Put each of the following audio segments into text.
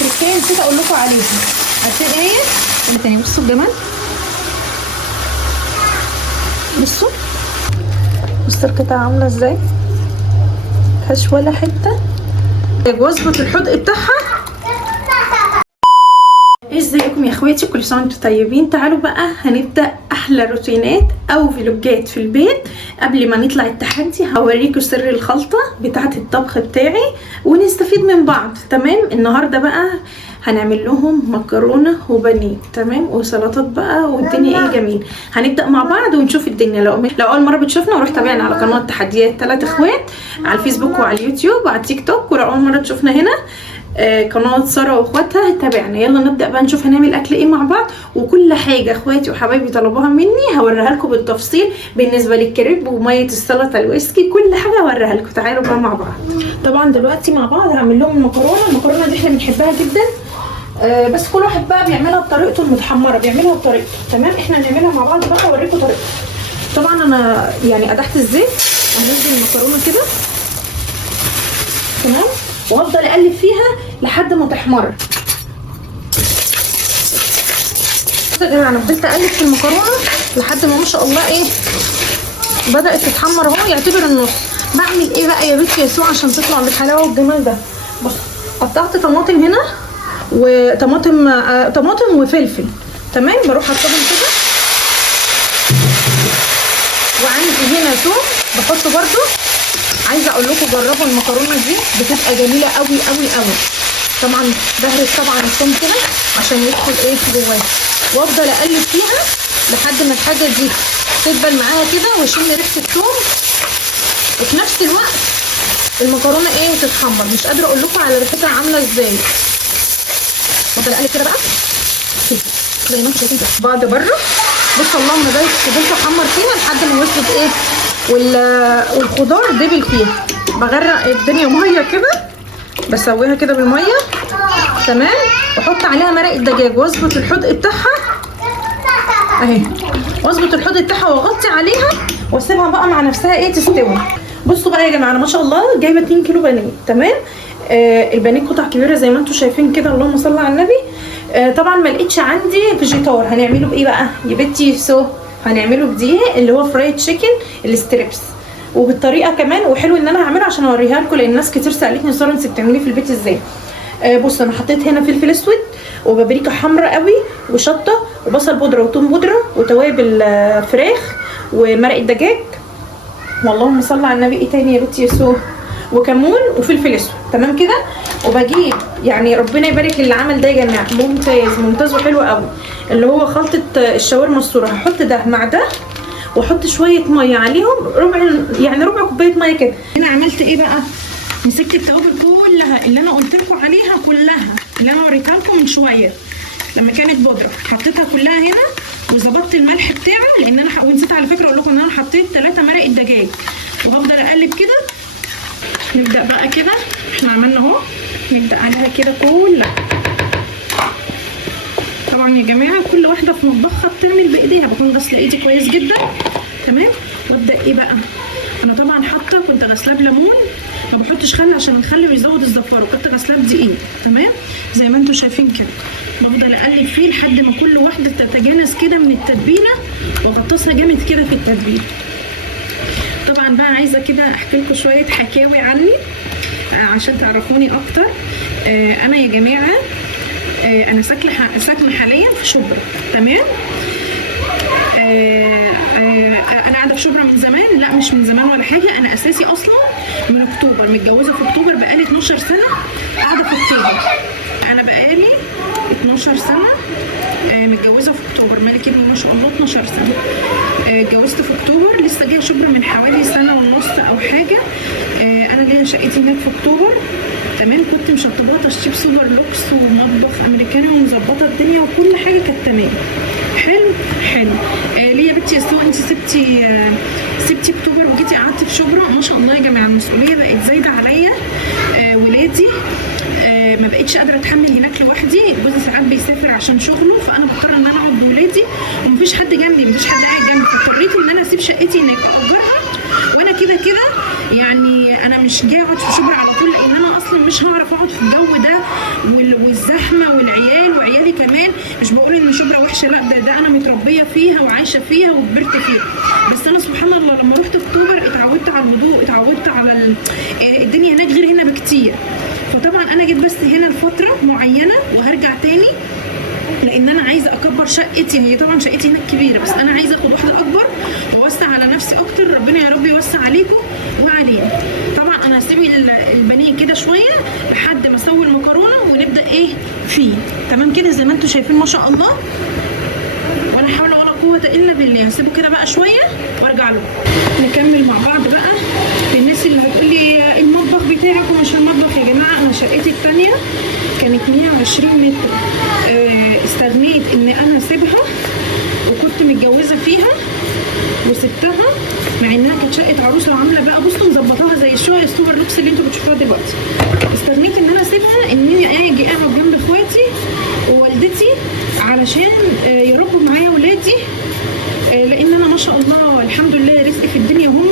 تركيه نسيت اقول لكم عليها. عارفين ايه هي؟ اللي تاني بصوا الجمال، بصوا القطعه عامله ازاي، مفيهاش ولا حته. واظبط الحدق بتاعها. ازيكم يا اخواتي، كل سنه وانتم طيبين. تعالوا بقى هنبدا احلى روتينات او فلوجات في البيت قبل ما نطلع التحدي. هوريكم سر الخلطه بتاعه الطبخ بتاعي ونستفيد من بعض. تمام. النهارده بقى هنعمل لهم مكرونه وبانيه، تمام، وسلطات بقى، والدنيا ايه جميل. هنبدا مع بعض ونشوف الدنيا. لو اول مره بتشوفنا وروح تابعنا على قناه تحديات 3 اخوات على الفيسبوك وعلى اليوتيوب وعلى التيك توك. ولو اول مره تشوفنا هنا قناه ساره واخواتها تابعنا. يلا نبدا بقى نشوف هنعمل اكل ايه مع بعض. وكل حاجه اخواتي وحبايبي طلبوها مني هوريها لكم بالتفصيل. بالنسبه للكريب وميه السلطه الويسكي كل حاجه هوريها لكم. تعالوا بقى مع بعض. طبعا دلوقتي مع بعض هعمل لهم المكرونه دي احنا بنحبها جدا. بس كل واحد بقى بيعملها بطريقته. المتحمره بيعملها بطريقته، تمام. احنا هنعملها مع بعض بقى اوريكم طريقتها. طبعا انا يعني قدحت الزيت، هنزل المكرونه كده، تمام، وافضل اقلب فيها لحد ما تحمر. انا فضلت اقلب في المكرونه لحد ما شاء الله ايه بدات تتحمر اهو، يعتبر النص. بعمل ايه بقى يا بنت يسوع عشان تطلع بالحلاوه والجمال ده؟ بص، قطعت طماطم هنا طماطم وفلفل، تمام. بروح حاطهم كده، وعندي هنا ثوم بحطه برده. عايزه اقول لكم جربوا المكرونه دي بتبقى جميله قوي قوي قوي. طبعا بهرس طبعا الثوم كده عشان يدخل ايه جواه، وافضل اقلب فيها لحد ما الحاجه دي تدبل معاها كده واشم ريحه الثوم، وفي نفس الوقت المكرونه ايه تتحمر. مش قادره اقول لكم على ريحتها عامله ازاي. افضل اقلب كده بقى زي ما انتم شايفين كده بعد بره. بص اللهم بارك، فضلت احمر فيها لحد ما وصلت ايه والخضار دبل فيها. بغرق الدنيا ميه كده، بسويها كده بالميه، تمام، واحط عليها مرق الدجاج واظبط الحدق بتاعها اهي، واظبط الحدق بتاعها واغطي عليها واسيبها بقى مع نفسها ايه تستوي. بصوا بقى يا جماعه، انا ما شاء الله جايبه 2 كيلو بانيه، تمام. البانيه قطع كبيره زي ما انتم شايفين كده، اللهم صل على النبي. طبعا ما لقيتش عندي فيجيتار. هنعمله بايه بقى يا بنتي؟ هنعمله بدقيق اللي هو فرايد تشيكن الستريبس، وبالطريقه كمان. وحلو ان انا هعمله عشان اوريها لكم، لان ناس كتير سالتني ساره انت بتعمليه في البيت ازاي. بص انا حطيت هنا فلفل اسود وبابريكا حمراء قوي وشطه وبصل بودره وثوم بودره وتوابل فراخ ومرق الدجاج، واللهم صل على النبي. ايه تاني يا بنتي يسوع؟ وكمون وفلفل اسود، تمام كده. وبجيب يعني ربنا يبارك للي عمل ده يا جماعه، ممتاز وحلو قوي، اللي هو خلطه الشاورما السوري. هحط ده مع ده واحط شويه ميه عليهم، ربع كوبايه ميه كده. هنا عملت ايه بقى؟ مسكت التوابل كلها اللي انا قلت لكم عليها، كلها اللي انا وريتها لكم من شويه لما كانت بودره، حطيتها كلها هنا. وظبطت الملح بتاعه، لان انا ونسيت على فكره اقول لكم ان انا حطيت 3 مرق الدجاج. وهفضل اقلب كده. نبدا بقى كده، احنا عملنا اهو، نبدا عليها كده كلها. طبعا يا جماعه كل واحده في مطبخها بتعمل بايديها، بكون غاسله ايدي كويس جدا، تمام. وابدا ايه بقى؟ انا طبعا كنت غاسلاه بليمون، ما بحطش خل عشان الخل بيزود الزفاره، وكنت غاسلاه بدقيق، تمام، زي ما انتم شايفين كده. بفضل اقلب فيه لحد ما كل واحده تتجانس كده من التتبيله، واغطسها جامد كده في التتبيله. طبعا بقى عايزه كده احكي لكم شويه حكاوي عني عشان تعرفوني اكتر. انا يا جماعه انا ساكنه حاليا في شبرا، تمام. انا قاعده في شبرا من زمان، لا مش من زمان ولا حاجه، انا اساسي اصلا من اكتوبر، متجوزه في اكتوبر بقالي 12 سنه قاعده في اكتوبر. انا بقالي 12 سنه متجوزه في اكتوبر، مالك ابني ما شاء الله 12 سنه. اتجوزت في اكتوبر، لسه جايه شبرا من حوالي سنه ونص او حاجه. انا ليا شقتي هناك في اكتوبر، تمام. كنت مشطبه تشطيب سوبر لوكس ومطبخ امريكاني ومظبطه الدنيا وكل حاجه كانت تمام. حلو. ليه يا بنتي يسوع انت سبتي اكتوبر وجيتي قعدتي في شبرا؟ ما شاء الله يا جماعه المسؤوليه بقت زايده عليا. ولادي ما بقتش قادره اتحمل هناك لوحدي، جوزي ساعات بيسافر عشان شغله، فانا بضطر ان انا اقعد بولادي ومفيش حد جنبي، مفيش حد قاعد جنبي. اضطريت ان انا اسيب شقتي هناك اجرها، وانا كده يعني انا مش جايه اقعد في شبرا على طول، لان انا اصلا مش هعرف اقعد في الجو ده والزحمه مش بقول ان شبرا وحشه، لا، ده انا متربيه فيها وعايشه فيها وكبرت فيها. بس انا سبحان الله لما رحت اكتوبر اتعودت على الهدوء، اتعودت على الدنيا هناك غير هنا بكتير. فطبعا انا جيت بس هنا لفتره معينه وهرجع تاني، لان انا عايزه اكبر شقتي. هي طبعا شقتي هناك كبيره، بس انا عايزه اخد واحده اكبر واوسع على نفسي اكتر. ربنا يا رب يوسع عليكم وعلينا. طبعا انا هسيب البانيه كده شويه لحد ما اسوي المكرونه ونبدا ايه فيه. تمام كده زي ما انتم شايفين ما شاء الله، ولا حول ولا قوه الا بالله. هسيبه كده بقى شويه وارجع له نكمل مع بعض بقى. الناس اللي هتقول لي المطبخ بتاعك ومش المطبخ، يا جماعه انا شقتي الثانيه كانت 120 متر. استغنيت ان انا اسيبها، وكنت متجوزه فيها وسبتها، مع انها كانت شقه عروسه وعامله بقى بصوا مظبطاها زي الشقق السوبر لوكس اللي انتوا بتشوفوها دلوقتي. استغنيت ان انا اسيبها، ان انا اجي اقعد جنب اخواتي ووالدتي علشان يربوا معايا ولادي، لان انا ما شاء الله الحمد لله رزقي في الدنيا هم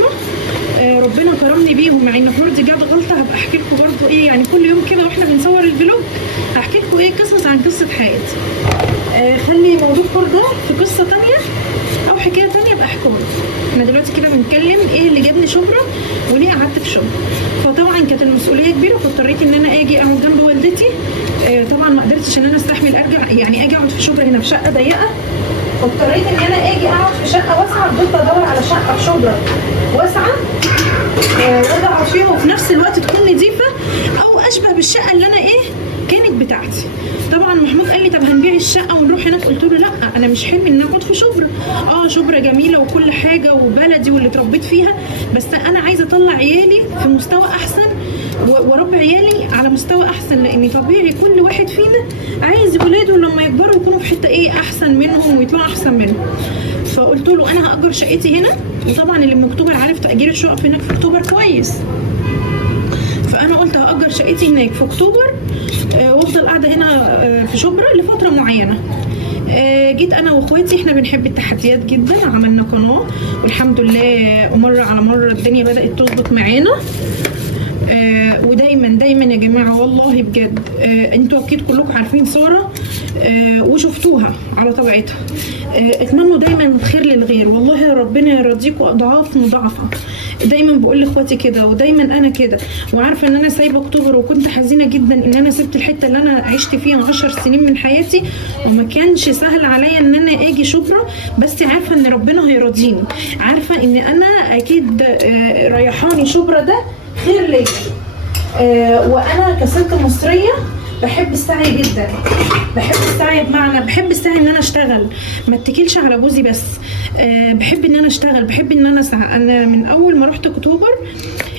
ربنا كرمني بيهم. مع ان فلوردي جت غلطه هبقى احكي لكم برضه ايه، يعني كل يوم كده واحنا بنصور الفلوج هحكي لكم ايه قصص عن قصه حياتي. خلي موضوع فرده في قصه ثانيه او حكايه ثانيه ابقى احكي لكم. احنا دلوقتي كده بنتكلم ايه اللي جابني شبرا وليه قعدت في شبرا. فطبعا كانت المسؤوليه كبيره، فاضطريت ان انا اجي اقعد جنب والدتي. طبعا ما قدرتش ان انا استحمل ارجع، يعني اجي اقعد في شبرا هنا في شقه ضيقه، فاضطريت ان انا اجي اقعد في شقه واسعه. فضلت ادور على شقه في شبرا واسعه واجي اقعد فيها وفي نفس الوقت تكون نظيفه او اشبه بالشقه اللي انا ايه كانت بتاعتي. طبعا محمود قال لي طب هنبيع الشقه ونروح هناك، قلت له لا، انا مش حلمي ان اقعد في شبرا. شبرا جميله وكل حاجه وبلدي واللي اتربيت فيها، بس انا عايزه اطلع عيالي في مستوى احسن واربي عيالي على مستوى احسن، لان طبيعي كل واحد فينا عايز ولاده لما يكبروا يكونوا في حته ايه احسن منهم ويطلعوا احسن منهم. فقلت له انا هاجر شقتي هنا، وطبعا اللي من اكتوبر عارف تاجير الشقق هناك في اكتوبر كويس. فانا قلت هاجر شقتي هناك في اكتوبر وافضل قاعده هنا في شبرا لفتره معينه. جيت انا واخواتي، احنا بنحب التحديات جدا، عملنا قناه والحمد لله، ومره على مره الدنيا بدات تظبط معانا. ودايما دايما يا جماعه والله بجد انتوا اكيد كلكم عارفين ساره وشفتوها على طبيعتها. اتمنوا دايما الخير للغير، والله ربنا يرضيكم اضعاف مضاعفه. دايما بقول لاخواتي كده، ودايما انا كده، وعارفه ان انا سايبه اكتوبر وكنت حزينه جدا ان انا سبت الحته اللي انا عشت فيها 10 سنين من حياتي، وما كانش سهل عليا ان انا اجي شبرا، بس عارفه ان ربنا هيرضيني، عارفه ان انا اكيد ريحاني شبرا ده خير ليا. وانا كست مصريه بحب السعي جدا، بحب السعي، بمعنى بحب السعي ان انا اشتغل، ما اتكلش على جوزي بس. بحب ان انا اشتغل، بحب ان انا اسعى. انا من اول ما رحت اكتوبر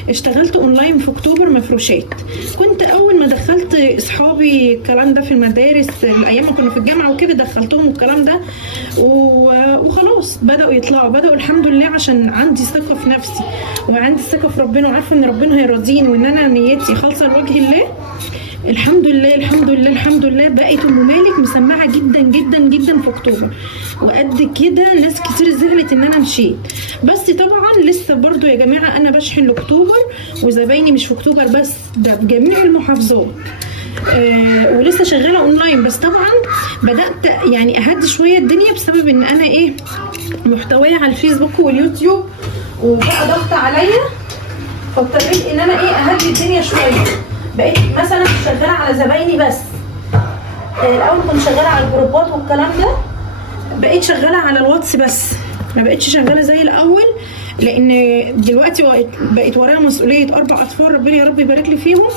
اشتغلت اونلاين في اكتوبر مفروشات. كنت اول ما دخلت اصحابي الكلام ده في المدارس، الايام ما كنا في الجامعه وكده، دخلتهم الكلام ده وخلاص بداوا يطلعوا، بداوا الحمد لله، عشان عندي ثقه في نفسي وعندي ثقه في ربنا، وعارفه ان ربنا هيرضيني وان انا نيتي خالصه لوجه الله. الحمد لله الحمد لله الحمد لله. بقيت ام مالك مسمعه جدا جدا جدا في اكتوبر، وقد كده ناس كتير زعلت ان انا مشيت. بس طبعا لسه برضو يا جماعه انا بشحن لاكتوبر، وزبايني مش في اكتوبر بس، ده بجميع المحافظات. ولسه شغاله اونلاين، بس طبعا بدات يعني اهدي شويه الدنيا بسبب ان انا ايه محتواي على الفيسبوك واليوتيوب وبقى ضغط عليا، فاضطريت ان انا ايه اهدي الدنيا شويه. بقيت مثلا شغاله على زبايني بس. الاول كنت شغاله على الجروبات والكلام ده، بقيت شغاله على الواتس بس، ما بقتش شغاله زي الاول، لان دلوقتي بقيت ورايا مسؤوليه 4 اطفال، ربنا يا رب يبارك لي فيهم،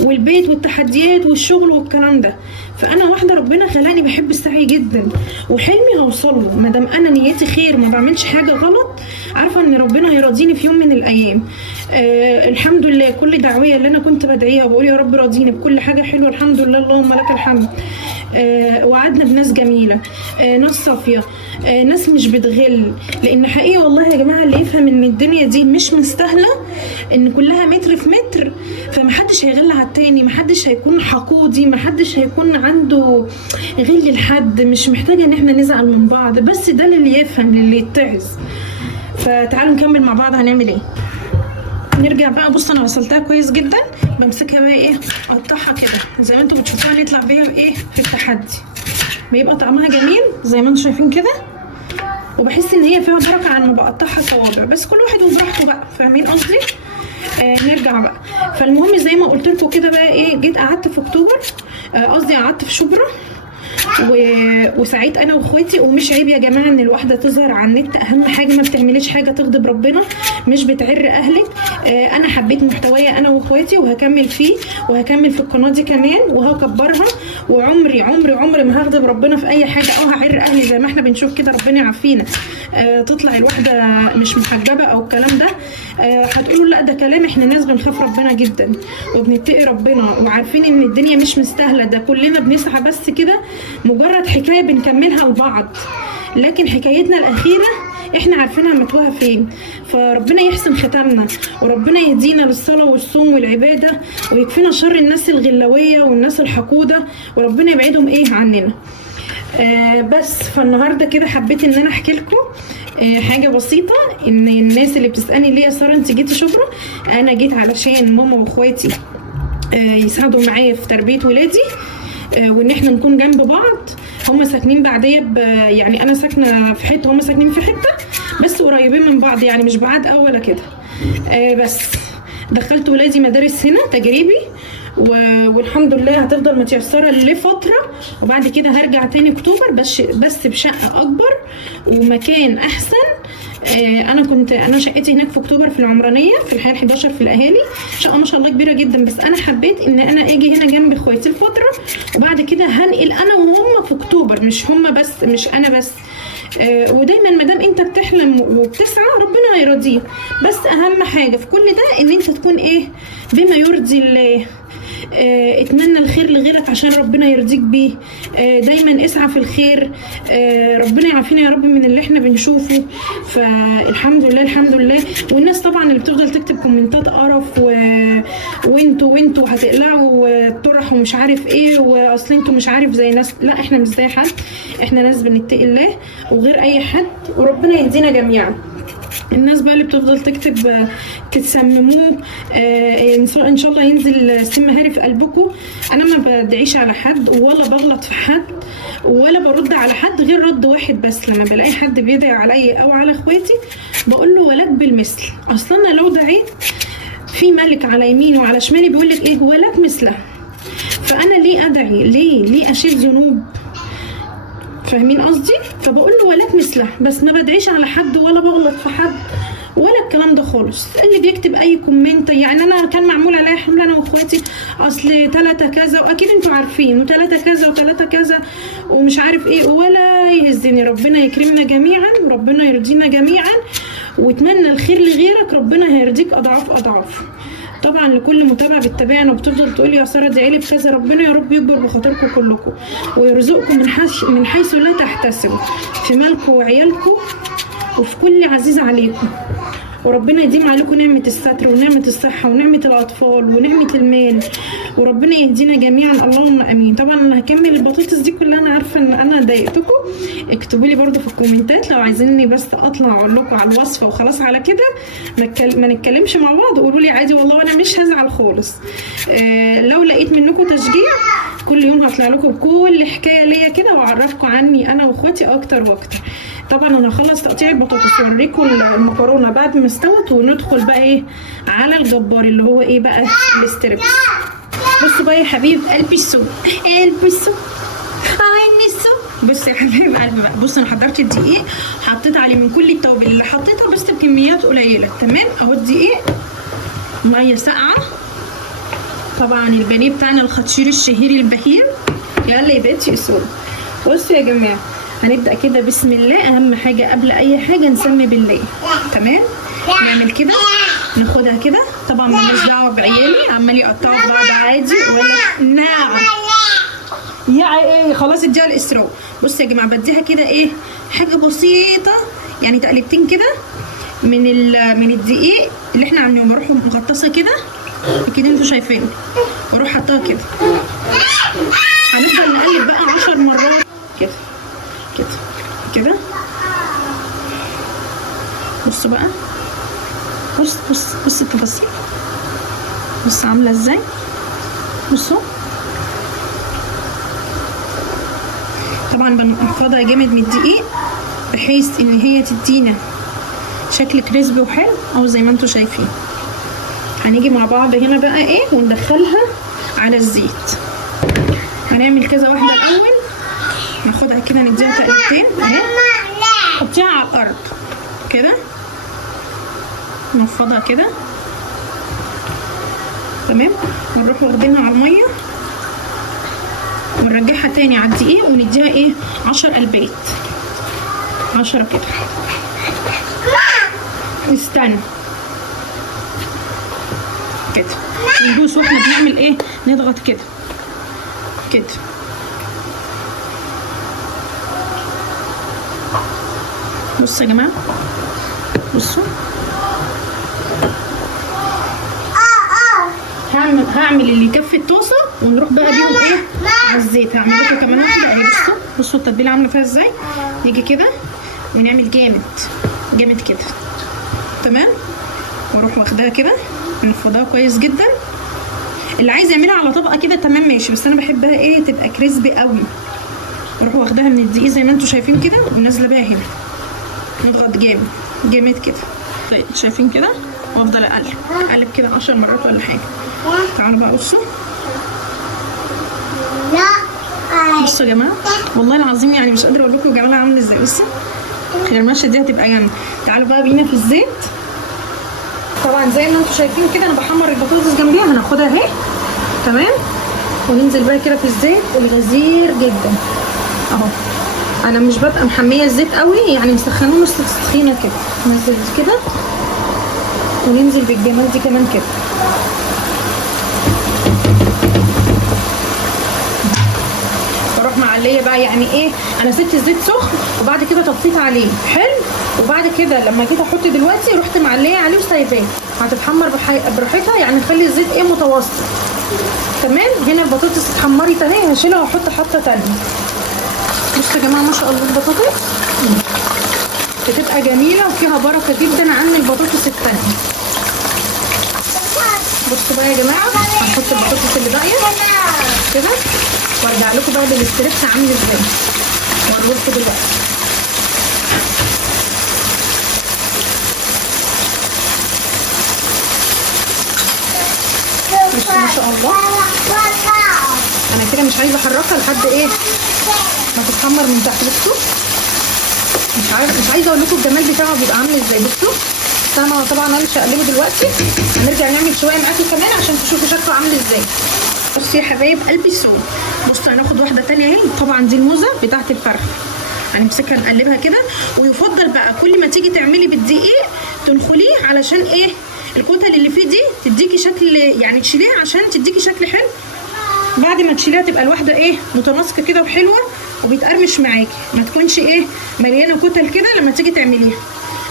والبيت والتحديات والشغل والكلام ده. فانا واحده ربنا خلاني بحب السعي جدا، وحلمي هوصله ما دام انا نيتي خير وما بعملش حاجه غلط، عارفه ان ربنا هيرضيني في يوم من الايام. الحمد لله كل دعويه اللي انا كنت بدعيها وبقول يا رب راضيني بكل حاجه حلوه، الحمد لله اللهم لك الحمد. وعدنا بناس جميله، ناس صافيه، ناس مش بتغل، لان حقيقي والله يا جماعه اللي يفهم ان الدنيا دي مش مستاهله، ان كلها متر في متر، فمحدش هيغل على التاني، محدش هيكون حقودي، محدش هيكون عنده غل لحد، مش محتاجه ان احنا نزعل من بعض، بس ده اللي يفهم اللي يتعظ. فتعالوا نكمل مع بعض هنعمل ايه. نرجع بقى. بص انا غسلتها كويس جدا، بمسكها بقى ايه اقطعها كده زي ما انتم بتشوفوها، نطلع بيها ايه في التحدي. بيبقى طعمها جميل زي ما انتم شايفين كده، وبحس ان هي فيها بركه عن ما بقطعها صوابع، بس كل واحد وبراحته بقى، فاهمين قصدي؟ نرجع بقى. فالمهم زي ما قلت لكم كده بقى ايه، جيت قعدت في اكتوبر، قصدي قعدت في شبرا، وسعيت انا واخواتي. ومش عيب يا جماعه ان الواحده تظهر على النت، اهم حاجه ما بتعمليش حاجه تغضب ربنا، مش بتعر اهلك. انا حبيت محتوايا انا واخواتي، وهكمل فيه، وهكمل في القناه دي كمان، وهكبرها، وعمري عمري عمري ما هغضب ربنا في اي حاجه او هعر اهلي زي ما احنا بنشوف كده، ربنا يعافينا. تطلع الواحده مش محجبه او الكلام ده، هتقولوا لا ده كلام، احنا ناس بنخاف ربنا جدا وبنتقي ربنا وعارفين ان الدنيا مش مستاهله، ده كلنا بنسعى بس كده، مجرد حكايه بنكملها لبعض، لكن حكايتنا الاخيره احنا عارفينها متوها فين. فربنا يحسن ختامنا، وربنا يهدينا للصلاه والصوم والعباده، ويكفينا شر الناس الغلويه والناس الحقوده، وربنا يبعدهم عننا. بس فالنهارده كده حبيت ان انا احكي لكم حاجه بسيطه، ان الناس اللي بتسالني ليه يا ساره انت جيتي شبرا، انا جيت علشان ماما واخواتي يساعدوا معايا في تربيه ولادي، وان احنا نكون جنب بعض. هم ساكنين بعديه يعني انا ساكنه في حته، هم ساكنين في حته، بس قريبين من بعض يعني مش بعاد قوي ولا كده. بس دخلت ولادي مدارس هنا تجريبي، والحمد لله هتفضل متيسره لفتره، وبعد كده هرجع تاني اكتوبر، بس بشقه اكبر ومكان احسن. انا شقتي هناك في اكتوبر في العمرانيه في الحي 11 في الاهالي، شقه ما شاء الله كبيره جدا، بس انا حبيت ان انا اجي هنا جنب اخواتي الفتره، وبعد كده هنقل انا وهم في اكتوبر، مش هم بس، مش انا بس. ودايما ما دام انت بتحلم وبتسعى ربنا هيرضيك، بس اهم حاجه في كل ده ان انت تكون بما يرضي الله. اتمنى الخير لغيرك عشان ربنا يرضيك بيه. دايما اسعى في الخير. ربنا يعافينا يا رب من اللي احنا بنشوفه. فالحمد لله الحمد لله. والناس طبعا اللي بتفضل تكتب كومنتات قرف وانتوا هتقلعوا الطرح ومش عارف ايه، واصل انتوا مش عارف زي ناس، لا احنا مش زي حد، احنا ناس بنتقي الله وغير اي حد، وربنا يهدينا جميعا. الناس بقى اللي بتفضل تكتب تسمموه ان شاء الله ينزل سم هاري في قلبكم. انا ما بدعيش على حد ولا بغلط في حد ولا برد على حد غير رد واحد بس، لما بلاقي حد بيدعي عليا او على اخواتي بقول له ولك بالمثل. اصلا انا لو دعيت في ملك على يميني وعلى شمالي بيقول لك ولك مثله، فانا ليه ادعي؟ ليه اشيل ذنوب؟ فاهمين قصدي؟ فبقول له ولك مثله، بس ما بدعيش على حد ولا بغلط في حد ولا الكلام ده خالص. اللي بيكتب اي كومنت، يعني انا كان معمول عليا حمله انا واخواتي، اصل 3 كذا، واكيد انتوا عارفين، و3 كذا و3 كذا ومش عارف ايه، ولا يهزني. ربنا يكرمنا جميعا وربنا يرضينا جميعا، واتمنى الخير لغيرك ربنا هيرضيك اضعاف اضعاف. طبعا لكل متابعه بتتابعنا وبتفضل تقول يا ساره ادعي لي بكذا، ربنا يا رب يكبر بخاطركم كلكم ويرزقكم من حيث لا تحتسبوا، في مالكم وعيالكم وفي كل عزيز عليكم، وربنا يديم عليكم نعمه الستر ونعمه الصحه ونعمه الاطفال ونعمه المال، وربنا يهدينا جميعا اللهم امين. طبعا انا هكمل البطاطس دي كلها، انا عارفه ان انا ضايقتكم، اكتبوا لي برده في الكومنتات لو عايزيني بس اطلع اقول لكم على الوصفه وخلاص على كده، ما نتكلمش مع بعض، قولوا لي عادي والله وانا مش هزعل خالص. لو لقيت منكم تشجيع كل يوم هطلع لكم بكل حكايه ليا كده واعرفكم عني انا واخواتي اكتر واكتر. طبعا انا هخلص تقطيع البطاطس واوريكم المكرونه بعد ما استوت، وندخل بقى على الجبار اللي هو بقى الاستريبس. بصوا بقى يا حبيب قلبي السوق، قلبي السوق، عيني السوق. بصوا يا حبيب قلبي بقى، بصوا انا حضرت الدقيق، حطيت عليه من كل التوابل اللي حطيتها بس بكميات قليله، تمام. اهو الدقيق، ميه ساقعه، طبعا البانيه بتاعنا الخطير الشهير البهير. يلا يا بنتي السوق. بصوا يا جماعه هنبدا كده بسم الله، اهم حاجه قبل اي حاجه نسمي بالله، تمام. نعمل كده، ناخدها كده، طبعا مالناش دعوه بعيالي عمال يقطعوا في بعض عادي ولا نعم يا خلاص اديها الاسراء. بصوا يا جماعه بديها كده حاجه بسيطه، يعني تقلبتين كده من الدقيق اللي احنا عاملينه، بروح مغطسه كده انتوا شايفين، واروح حطاها كده. هنفضل نقلب بقى 10 مرات كده كده كده. بصوا بقى، بص التفاصيل، بص عامله ازاي، بصوا طبعا بنفضها جامد من الدقيق بحيث ان هي تدينا شكل كريسبي وحلو او زي ما انتم شايفين. هنيجي مع بعض هنا بقى ايه وندخلها على الزيت. هنعمل كذا واحده الاول، ناخدها كده نديها تقلبتين اهي، حطيها على الارض كده، نفضها كده تمام، ونروح واخدينها على الميه ونرجعها تاني على الدقيق ونديها ايه 10 قلبات، 10 كده. استنى كده ندوس واحنا بنعمل ايه، نضغط كده كده. بصوا يا جماعه، بصوا هعمل اللي يكفي الطاسه ونروح بقى بيهم ايه على الزيت. هعمل لكم كمان واحده اهي. بصوا التتبيله عامله فيها ازاي. نيجي كده ونعمل جامد جامد كده تمام، واروح واخداها كده نفضها كويس جدا. اللي عايز يعملها على طبقه كده تمام ماشي، بس انا بحبها ايه تبقى كريسبي قوي. واروح واخداها من الدقيق زي ما انتم شايفين كده ونازله بيها هنا، نضغط جامد جامد كده. طيب شايفين كده، وافضل اقلب كده 10 مرات ولا حاجه. تعالوا بقى بصوا، بصوا يا جماعه والله العظيم يعني مش قادره اقول لكم جمالها عامل ازاي. بصوا الخرمشه دي هتبقى جامده. تعالوا بقى بينا في الزيت. طبعا زي ما انتم شايفين كده انا بحمر البطاطس جنبيها، هناخدها اهي تمام، وننزل بقى كده في الزيت الغزير جدا اهو. انا مش ببقى محميه الزيت قوي يعني، مسخنه نص تسخينه كده. ننزل كده وننزل بالجمال دي كمان كده. بروح معليه بقى يعني ايه، انا سبت الزيت سخن وبعد كده طفيت عليه حلو، وبعد كده لما جيت احط دلوقتي رحت معليه عليه وسايباه. هتتحمر براحتها يعني، نخلي الزيت ايه متوسط تمام. هنا البطاطس اتحمرت اهي، هشيلها واحط حطه تانيه. بصوا يا جماعه ما شاء الله البطاطس بتبقى جميله وفيها بركه جدا عن البطاطس التانيه. بصوا بقى يا جماعه، هنحط البطاطس اللي باقيه كده وارجع لكم بقى بالستريبس عامل ازاي واوريكم دلوقتي. بصوا ما شاء الله، انا كده مش عايزه احركها لحد ايه ما تتحمر من تحت. بصوا مش عايزه اقول لكم الجمال بتاعه بيبقى عامل ازاي. بصوا انا طبعا انا مش هقلبه دلوقتي، هنرجع نعمل شويه معاكم كمان عشان تشوفوا شكله عامل ازاي. بصوا يا حبايب قلبي السوق، بصوا هناخد واحده تانيه اهي. طبعا دي الموزه بتاعه الفرخ، هنمسكها نقلبها كده. ويفضل بقى كل ما تيجي تعملي بالدقيق تنخليه، علشان ايه الكتل اللي فيه دي تديكي شكل، يعني تشيليها عشان تديكي شكل حلو. بعد ما تشيليها تبقى الواحده ايه متماسكه كده وحلوه وبيتقرمش معاكي، ما تكونش ايه مليانه كتل كده لما تيجي تعمليها.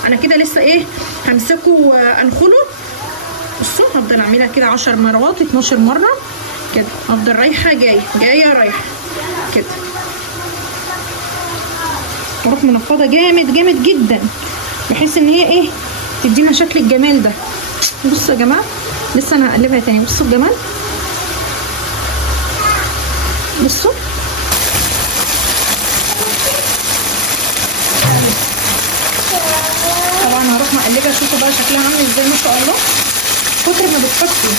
انا كده لسه ايه همسكه وانخله. بصوا هفضل اعملها كده 10 مرات 12 مره كده، افضل رايحه جايه رايحه كده، واروح منفضه جامد جامد جدا بحيث ان هي ايه تدينا شكل الجمال ده. بصوا يا جماعه لسه انا هقلبها تاني. بصوا الجمال، بصوا طبعا هروح مقلبها. شوفوا بقى شكلها عامل ازاي ما شاء الله. كتر ما بتحطوا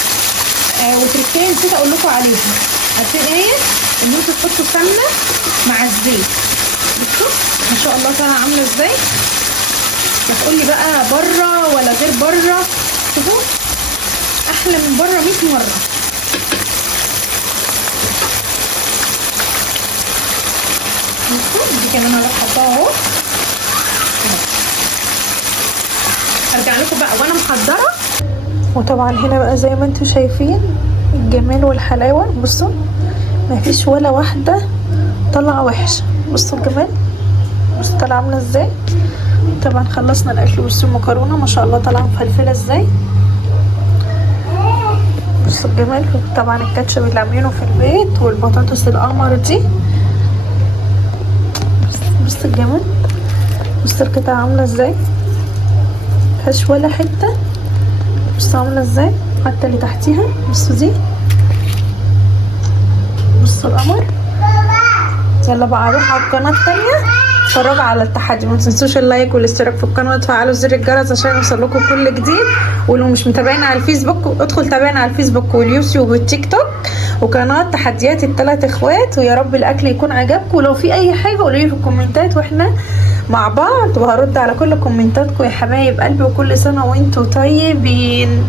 وتركيه نسيت اقول لكم عليها، عارفين ايه ان انتوا تحطوا سمنه مع الزيت. بصوا ما شاء الله طالعه عامله ازاي. لا تقول لي بقى بره ولا غير بره، شوفوا احلى من بره 100 مره. دي كمان هروح حطاها اهو. هرجع لكم بقى وانا محضره. وطبعا هنا بقى زي ما انتم شايفين الجمال والحلاوه. بصوا مفيش ولا واحده طالعه وحشه. بصوا الجمال، بصوا طالعه عامله ازاي. طبعا خلصنا الاكل. بصوا المكرونه ما شاء الله طالعه مفلفله ازاي. بصوا الجمال. طبعا الكاتشب اللي عاملينه في البيت والبطاطس القمر دي. بصوا الجمال، بصوا القطعه عامله ازاي، مفيهاش ولا حته. بصوا عامله ازاي حتى اللي تحتيها. بصوا دي، بصوا القمر. يلا بقى اروح على القناه الثانيه اتفرجوا على التحدي. ما تنسوش اللايك والاشتراك في القناه وتفعلوا زر الجرس عشان يوصلكم كل جديد. ولو مش متابعين على الفيسبوك ادخل تابعنا على الفيسبوك واليوتيوب والتيك توك وقناه تحديات الثلاث اخوات. ويا رب الاكل يكون عجبكم. ولو في اي حاجه قولوا لي في الكومنتات واحنا مع بعض وهرد على كل كومنتاتكم يا حبايب قلبي. وكل سنه وانتم طيبين.